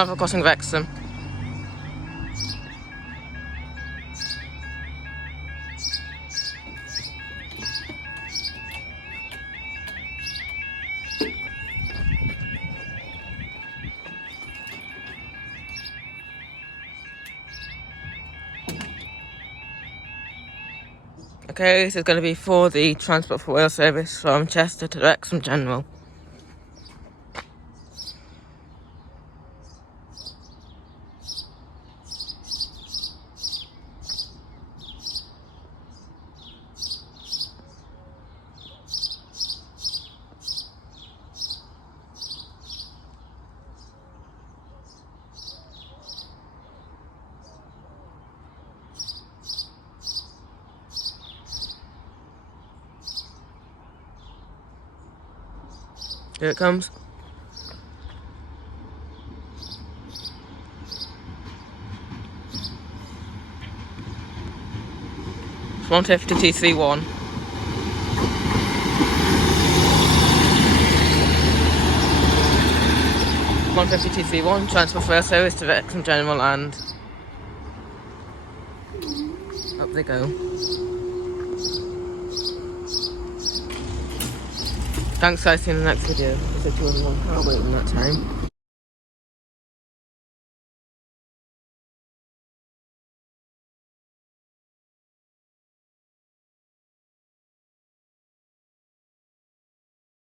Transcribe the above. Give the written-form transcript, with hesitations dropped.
level crossing Wrexham. Okay, this is going to be for the Transport for Wales service from Chester to Wrexham General. Here it comes. It's 150 TC1. TC1, Transport for Wales service to Wrexham General, and up they go. Thanks guys, see you in the next video. I'll see you in one car waiting that time.